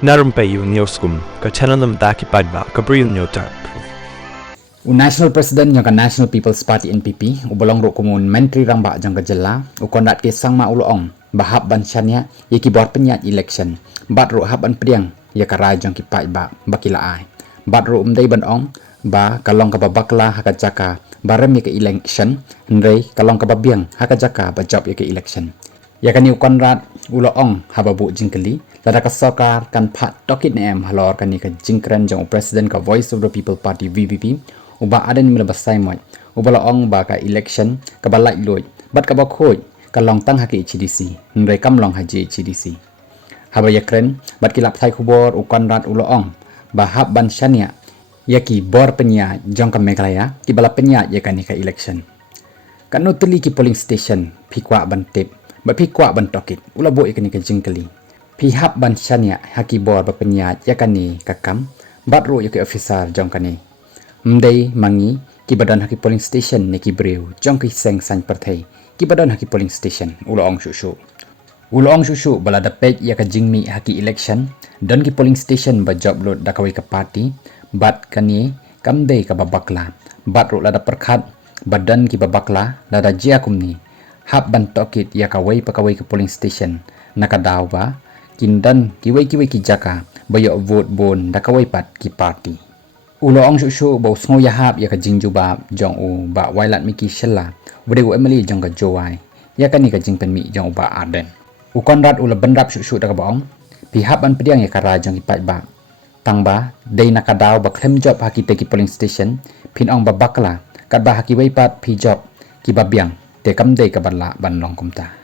Na Rympei U ka paidbah Bri U Hynñiewtrep. National President yang National People's Party NPP ubolong ro kumun menteri rambak jang kajela Conrad ke sangma uloong bahab ban syania yaki bor penyat election bat ro hab ban priang ya karai jang ki paidbah bakila ai bat ro umdai ban ong ba kalong ka babakla hakajaka barem ya ke election ndrei kalong ka babiang hakajaka ba job ya ke election ya kani Conrad uloong hababu jingkeli lada ka sokar kan phat tokit nem halor kani ka jingkren jang president ka Voice of the People Party VPP Bah Ardent melabasai moy ubala ong ba ka election ka balai loy bat ka ba khuid ka long tang haki HADC ndai kam long haji HADC haba yakren bat kilap thai khubor u Conrad ulo ong ba hab ban syania yaki bor penya jong ka meglaya ki bala penya yakani ka election kan no teli ki polling station phikwa ban tip ba phikwa ban tokit ula bo yakani ka jingkeli phi hab ban syania haki bor ba penya yakani ka kam bat ro yaki officer jong kani MDC mangi ki badan haki polling station ne ki Bri U jong ki seng san perthai ki badan haki polling station uloong shushu bala da page ya ka jingmi haki election don ki polling station ba job load da kawai ka party bat kani kamdei ka babakla bat ro la da perkhat badan ki babakla la da jia kumni hab ban tokit ya kawai pa kawai ka polling station nakadaw ba kindan kiwai ki jaka bayo vote bon da kawai pat ki party uloong shushu bau sngo ya hab ya ka jingjuba jong u ba wailat miki shella bude u emily jong ka jowai ya kani ka jingpen mi jong Bah Ardent u Conrad ula bendrap shushu da ka baong pi hab an pediang ya ka ra jong ki paidbah tang ba dei nakadaw ba claim job haki te ki polling station pin ong ba bakla kat ba haki waipat pi job ki babiang te kam dei ka bala ban long kumta